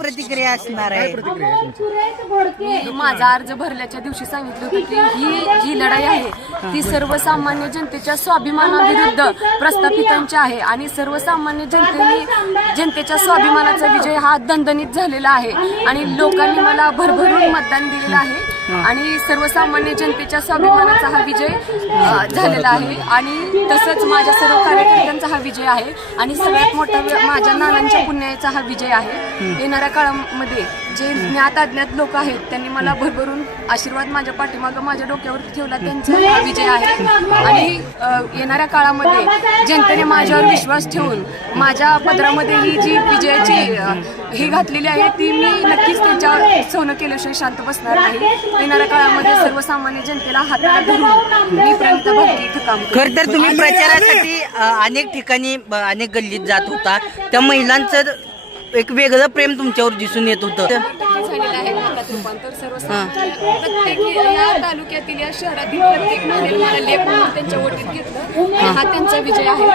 प्रतिक्रिया असणार आहे? प्रतिक्रिया आहे तुमची? मी माझा अर्ज भरल्याच्या दिवशी सांगितलं होतं की ही जी लढाई आहे ती सर्वसामान्य जनतेच्या स्वाभिमानाविरुद्ध प्रस्थापितांची आहे आणि सर्वसामान्य जनतेने जनतेच्या स्वाभिमानाचा विजय हा दणदणीत झालेला आहे. आणि लोकांनी मला भरभरून मतदान दिलेलं आहे. आणि सर्वसामान्य जनतेच्या स्वाभिमानाचा हा विजय झालेला आहे. आणि तसंच माझ्या सर्व कार्यकर्त्यांचा हा विजय आहे. आणि सगळ्यात मोठा माझ्या नानांच्या पुण्याचा हा विजय आहे. येणाऱ्या काळामध्ये जे ज्ञात अज्ञात लोक आहेत त्यांनी मला भरभरून आशीर्वाद माझ्या पाठीमागं माझ्या डोक्यावरती ठेवला. त्यांचा हा विजय आहे. आणि येणाऱ्या काळामध्ये जनतेने माझ्यावर विश्वास ठेवून माझ्या पदरामध्ये ही जी विजयाची ही घातलेली आहे ती मी नक्कीच त्यांच्यावर सोनं केल्याशिवाय शांत बसणार नाही. येणाऱ्या काळामध्ये सर्वसामान्य जनतेला हाताला धरून मी प्रणिता भारती इथं काम करेन. खर तर तुम्ही प्रचारासाठी अ, अनेक ठिकाणी ब- अनेक गल्लीत जात होता. त्या महिलांचं एक वेगळं प्रेम तुमच्यावर दिसून येत होतं. झालेलं आहे भागात रूपांतर. सर्वसामान्य प्रत्येक या तालुक्यातील या शहरातील प्रत्येक महिलेला मला लेप म्हणून त्यांच्या वटीत घेतलं. हा. त्यांचा विजय आहे.